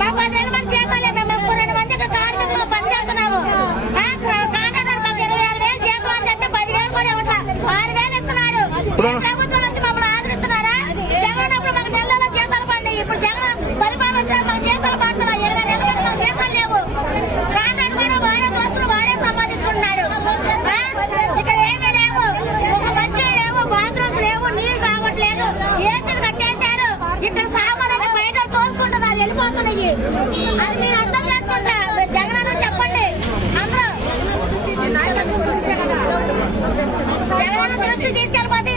మాకు 10,000 మంది జీతాలు లేవు. మేము 32 మంది ఇక్కడ కార్మికులు పనిచేస్తున్నాము. కాంట్రాక్టర్ మాకు 26,000 జీతం అని చెప్పి 10,000 కూడా ఇవ్వట్లా. 6,000 ఇస్తున్నాడు. ప్రభుత్వం నుంచి మమ్మల్ని ఆదరిస్తున్నారా? జగన్ అప్పుడు మాకు నెలలో జీతాలు పడి, ఇప్పుడు జగన్ పరిపాలన వచ్చిన మాకు జీతాలు పడుతున్నా. 20 నెలల మంది మాకు జీతాలు లేవు. కాంట్రాక్ట్ కూడా వాడే దోస్తులు వాడే సంపాదించుకుంటున్నాడు. ఇక్కడ ఏమీ లేవు, ఒక బస్సులు లేవు, బాత్రూమ్స్ లేవు, నీళ్లు రావట్లేదు, ఏసీలు కట్టేశారు. ఇక్కడ సామాన్లు బయట తోసుకుంటున్నారు, వెళ్ళిపోతున్నాయి. అది మీరు అర్థం చేసుకుంటా. జగన్ అన్న చెప్పండి. అందరూ జగన్ దృష్టి తీసుకెళ్ళిపోతే